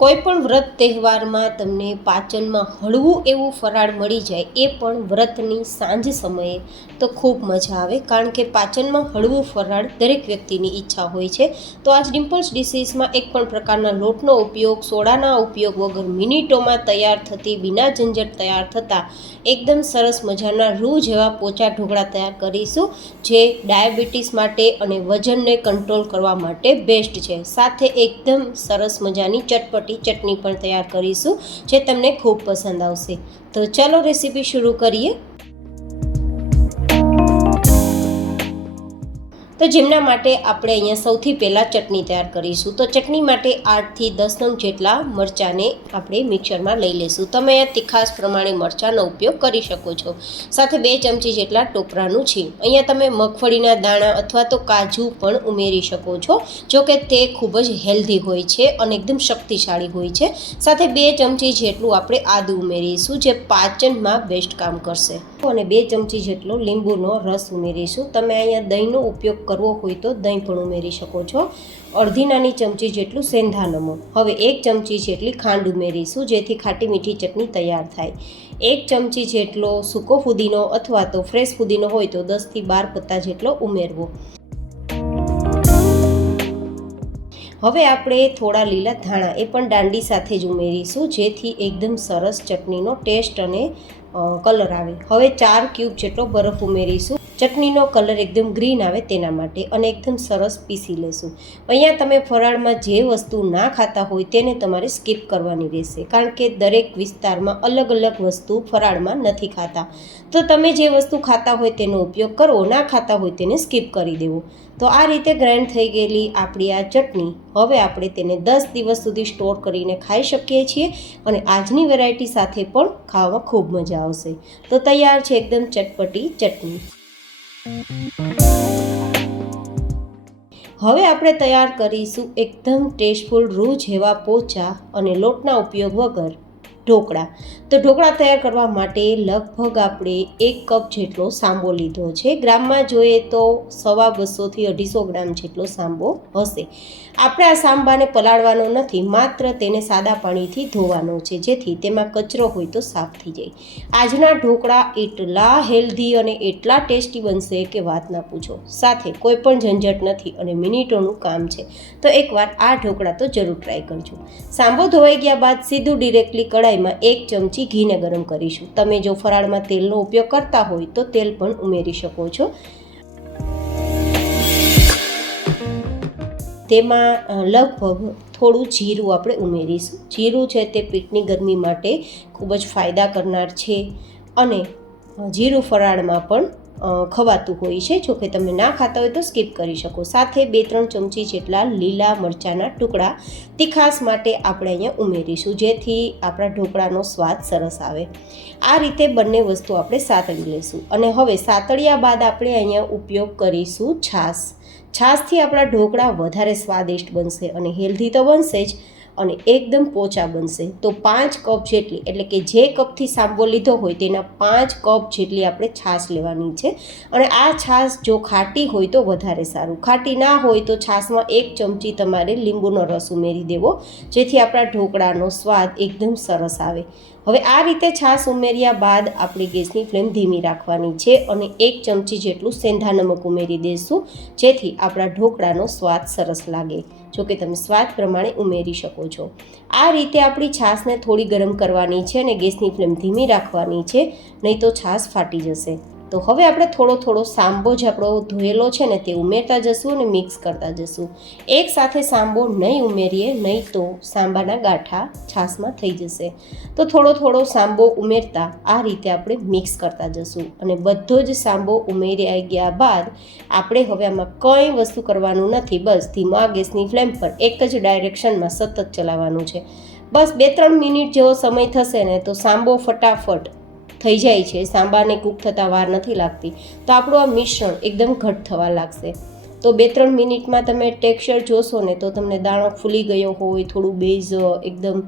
કોઈ પણ વ્રત તહેવારમાં તમને પાચનમાં હળવું એવું ફરાળ મળી જાય, એ પણ વ્રતની સાંજ સમયે, તો ખૂબ મજા આવે. કારણ કે પાચનમાં હળવું ફરાળ દરેક વ્યક્તિની ઈચ્છા હોય છે. તો આજ ડિમ્પલ્સ ડિશીસમાં એક પણ પ્રકારના લોટનો ઉપયોગ, સોડાના ઉપયોગ વગર મિનિટોમાં તૈયાર થતી, વિના ઝંઝટ તૈયાર થતા એકદમ સરસ મજાના રૂ જેવા પોચા ઢોકળા તૈયાર કરીશું, જે ડાયાબિટીસ માટે અને વજનને કંટ્રોલ કરવા માટે બેસ્ટ છે. સાથે એકદમ સરસ મજાની ચટણી પણ તૈયાર કરીશું, જે તમને ખૂબ પસંદ આવશે. તો ચાલો રેસીપી શરૂ કરીએ. તો જેમના માટે આપણે અહીંયા સૌથી પહેલાં ચટણી તૈયાર કરીશું. તો ચટણી માટે 8 થી 10 નંગ જેટલા મરચાંને આપણે મિક્સરમાં લઈ લઈશું. તમે અહીંયા તીખાસ પ્રમાણે મરચાંનો ઉપયોગ કરી શકો છો. સાથે 2 ચમચી જેટલા ટોપરાનું છીણ. અહીંયા તમે મગફળીના દાણા અથવા તો કાજુ પણ ઉમેરી શકો છો, જો કે તે ખૂબ જ હેલ્ધી હોય છે અને એકદમ શક્તિશાળી હોય છે. સાથે 2 ચમચી જેટલું આપણે આદું ઉમેરીશું, જે પાચનમાં બેસ્ટ કામ કરશે. અને 2 ચમચી જેટલો લીંબુનો રસ ઉમેરીશું. તમે અહીંયા દહીંનો ઉપયોગ કરવો હોય તો દહીં પણ ઉમેરી શકો છો. અડધી નાની ચમચી જેટલું સેંધા નમક. હવે 1 ચમચી જેટલી ખાંડ ઉમેરીશું, જેથી ખાટી મીઠી ચટણી તૈયાર થાય. 1 ચમચી જેટલો સૂકો ફુદીનો અથવા તો ફ્રેશ ફુદીનો હોય તો 10 થી 12 પત્તા જેટલો ઉમેરવો. હવે આપણે થોડા લીલા ધાણા એ પણ દાંડી સાથે જ ઉમેરીશું, જેથી એકદમ સરસ ચટણીનો ટેસ્ટ અને કલર આવે. હવે 4 ક્યુબ જેટલો બરફ ઉમેરીશું, ચટણીનો કલર એકદમ ગ્રીન આવે તેના માટે, અને એકદમ સરસ પીસી લેશું. અહીંયા તમે ફરાળમાં જે વસ્તુ ના ખાતા હોય તેને તમારે સ્કીપ કરવાની રહેશે, કારણ કે દરેક વિસ્તારમાં અલગ અલગ વસ્તુ ફરાળમાં નથી ખાતા. તો તમે જે વસ્તુ ખાતા હોય તેનો ઉપયોગ કરવો, ના ખાતા હોય તેને સ્કીપ કરી દેવો. તો આ રીતે ગ્રાઇન્ડ થઈ ગયેલી આપણી આ ચટણી, હવે આપણે તેને 10 દિવસ સુધી સ્ટોર કરીને ખાઈ શકીએ છીએ, અને આજની વેરાયટી સાથે પણ ખાવામાં ખૂબ મજા આવશે. તો તૈયાર છે એકદમ ચટપટી ચટણી. હવે આપણે તૈયાર કરીશું એકદમ ટેસ્ટફુલ રૂ જેવા પોચા અને લોટના ઉપયોગ વગર ઢોકળા. તો ઢોકળા તૈયાર કરવા માટે લગભગ આપણે 1 કપ જેટલો સાંબો લીધો છે. ગ્રામમાં જોઈએ તો 250 થી 250 ગ્રામ જેટલો સાંબો હશે. આપણે આ સાંબાને પલાળવાનો નથી, માત્ર તેને સાદા પાણીથી ધોવાનો છે, જેથી તેમાં કચરો હોય તો સાફ થઈ જાય. આજના ઢોકળા એટલા હેલ્ધી અને એટલા ટેસ્ટી બનશે કે વાત ના પૂછો. સાથે કોઈ પણ ઝંઝટ નથી અને મિનિટોનું કામ છે. તો એકવાર આ ઢોકળા તો જરૂર ટ્રાય કરજો. સાંબો ધોવાઈ ગયા બાદ સીધું ડિરેક્ટલી કડાઈમાં 1 ચમચી ઘીને ગરમ કરીશું. તમે જો ફરાળમાં તેલનો ઉપયોગ કરતા હોય તો તેલ પણ ઉમેરી શકો છો. તેમાં લગભગ થોડું જીરું આપણે ઉમેરીશું. જીરું છે તે પેટની ગરમી માટે ખૂબ જ ફાયદા કરનાર છે, અને જીરું ફરાળમાં પણ ખવાતું હોય છે. જો કે તમે ના ખાતા હોય તો સ્કીપ કરી શકો. સાથે 2-3 ચમચી જેટલા લીલા મરચાંના ટુકડા તીખાસ માટે આપણે અહીંયા ઉમેરીશું, જેથી આપણા ઢોકળાનો સ્વાદ સરસ આવે. આ રીતે બંને વસ્તુ આપણે સાતળી લઈશું. અને હવે સાતળ્યા બાદ આપણે અહીંયા ઉપયોગ કરીશું છાશ. છાશથી આપણા ઢોકળા વધારે સ્વાદિષ્ટ બનશે, અને હેલ્ધી તો બનશે જ, અને એકદમ પોચા બનશે. તો 5 કપ જેટલી, એટલે કે જે કપથી સાંબો લીધો હોય તેના 5 કપ જેટલી આપણે છાશ લેવાની છે. અને આ છાશ જો ખાટી હોય તો વધારે સારું. ખાટી ના હોય તો છાશમાં 1 ચમચી તમારે લીંબુનો રસ ઉમેરી દેવો, જેથી આપણા ઢોકળાનો સ્વાદ એકદમ સરસ આવે. હવે આ રીતે છાશ ઉમેર્યા બાદ આપણે ગેસની ફ્લેમ ધીમી રાખવાની છે, અને 1 ચમચી જેટલું સેંધા નમક ઉમેરી દઈશું, જેથી આપણા ઢોકળાનો સ્વાદ સરસ લાગે. જો કે તમે સ્વાદ પ્રમાણે ઉમેરી શકો છો. આ રીતે આપણી છાશને થોડી ગરમ કરવાની છે, અને ગેસની ફ્લેમ ધીમી રાખવાની છે, નહીં તો છાશ ફાટી જશે. તો હવે આપણે થોડો સાંબો જ આપણો ધોયેલો છે ને તે ઉમેરતા જશું અને મિક્સ કરતા જશું. એક સાથે સાંબો નહીં ઉમેરીએ, નહીં તો સાંબાના ગાંઠા છાશમાં થઈ જશે. તો થોડો સાંબો ઉમેરતા આ રીતે આપણે મિક્સ કરતા જશું. અને બધો જ સાંબો ઉમેરાઈ ગયા બાદ આપણે હવે આમાં કંઈ વસ્તુ કરવાનું નથી. બસ ધીમા ગેસની ફ્લેમ પર એક જ ડાયરેક્શનમાં સતત ચલાવવાનું છે. બસ 2-3 મિનિટ જેવો સમય થશે ને તો સાંબો ફટાફટ થઈ જાય છે. સાંબાને કૂક થતાં વાર નથી લાગતી. તો આપણું આ મિશ્રણ એકદમ ઘટ થવા લાગશે. તો 2-3 મિનિટમાં તમે ટેક્સચર જોશો ને તો તમને દાણો ફૂલી ગયો હોય, થોડું બેઝ એકદમ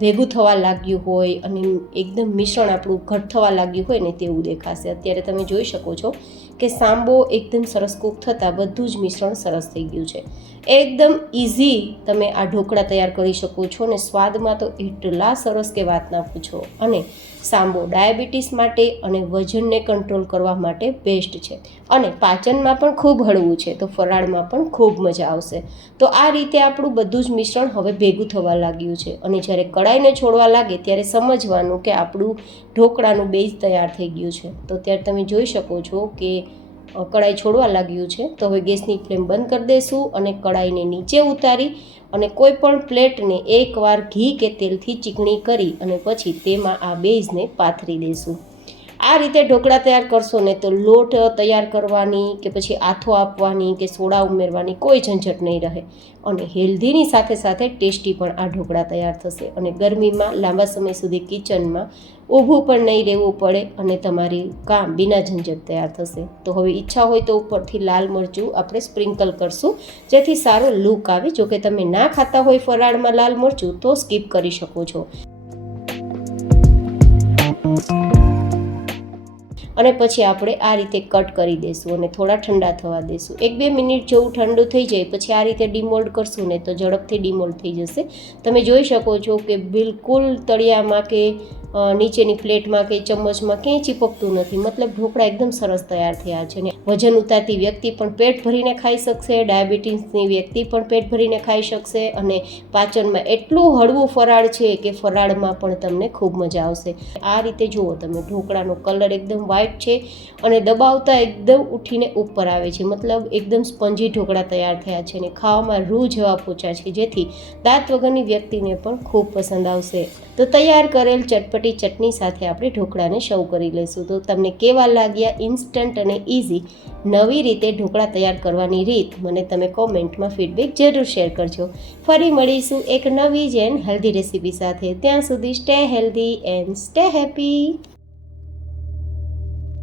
ભેગું થવા લાગ્યું હોય, અને એકદમ મિશ્રણ આપણું ઘટ થવા લાગ્યું હોય ને તેવું દેખાશે. અત્યારે તમે જોઈ શકો છો કે સાંબો એકદમ સરસ કૂક થતાં બધું જ મિશ્રણ સરસ થઈ ગયું છે. એકદમ ઇઝી તમે આ ઢોકળા તૈયાર કરી શકો છો અને સ્વાદમાં તો એટલા સરસ કે વાત ના પૂછો. અને સાંબો ડાયાબિટીસ માટે અને વજનને કંટ્રોલ કરવા માટે બેસ્ટ છે અને પાચનમાં પણ ખૂબ હળવું છે, તો ફરાળમાં પણ ખૂબ મજા આવશે. તો આ રીતે આપણું બધું જ મિશ્રણ હવે ભેગું થવા લાગ્યું છે અને જ્યારે કડાઈને છોડવા લાગે ત્યારે સમજવાનું કે આપણું ઢોકળાનું બેઝ તૈયાર થઈ ગયું છે. તો ત્યારે તમે જોઈ શકો છો કે કડાઈ છોડવા લાગ્યું છે. તો હવે ગેસની ફ્લેમ બંધ કરી દઈશું અને કડાઈને નીચે ઉતારી અને કોઈ પણ પ્લેટને એકવાર ઘી કે તેલથી ચીકણી કરી અને પછી તેમાં આ બેઝને પાથરી દઈશું. આ રીતે ઢોકળા તૈયાર કરશો ને તો લોટ તૈયાર કરવાની કે પછી આથો આપવાની કે સોડા ઉમેરવાની કોઈ ઝંઝટ નહીં રહે અને હેલ્ધીની સાથે સાથે ટેસ્ટી પણ આ ઢોકળા તૈયાર થશે અને ગરમીમાં લાંબા સમય સુધી કિચનમાં ઊભું પણ નહીં રહેવું પડે અને તમારી કામ બિના ઝંઝટ તૈયાર થશે. તો હવે ઈચ્છા હોય તો ઉપરથી લાલ મરચું આપણે સ્પ્રિંકલ કરશું જેથી સારો લુક આવે. જો કે તમે ના ખાતા હોય ફરાળમાં લાલ મરચું તો સ્કીપ કરી શકો છો. અને પછી આપણે આ રીતે કટ કરી દઈશું અને થોડા ઠંડા થવા દઈશું. 1-2 મિનિટ જેવું ઠંડુ થઈ જાય પછી આ રીતે ડીમોલ્ડ કરશું ને તો ઝડપથી ડીમોલ્ડ થઈ જશે. તમે જોઈ શકો છો કે બિલકુલ તળિયામાં કે નીચેની પ્લેટમાં કે ચમચમાં ક્યાંય ચીપકતું નથી. મતલબ ઢોકળા એકદમ સરસ તૈયાર થયા છે ને વજન ઉતારતી વ્યક્તિ પણ પેટ ભરીને ખાઈ શકશે, ડાયાબિટીસની વ્યક્તિ પણ પેટ ભરીને ખાઈ શકશે અને પાચનમાં એટલું હળવું ફરાળ છે કે ફરાળમાં પણ તમને ખૂબ મજા આવશે. આ રીતે જુઓ તમે ઢોકળાનો કલર એકદમ વ્હાઈટ છે અને દબાવતા એકદમ ઉઠીને ઉપર આવે છે. મતલબ એકદમ સ્પંજી ઢોકળા તૈયાર થયા છે અને ખાવામાં રૂ જેવા પોચા છે જેથી દાંત વગરની વ્યક્તિને પણ ખૂબ પસંદ આવશે. તો તૈયાર કરેલ ચટપટી ચટણી સાથે આપણે ઢોકળાને સર્વ કરી લઈશું. તો તમને કેવા લાગ્યા ઇન્સ્ટન્ટ અને ઇઝી નવી રીતે ઢોકળા તૈયાર કરવાની રીત મને તમે કોમેન્ટમાં ફીડબેક જરૂર શેર કરજો. ફરી મળીશું એક નવી જ એન્ડ હેલ્ધી રેસીપી સાથે. ત્યાં સુધી stay healthy and stay happy.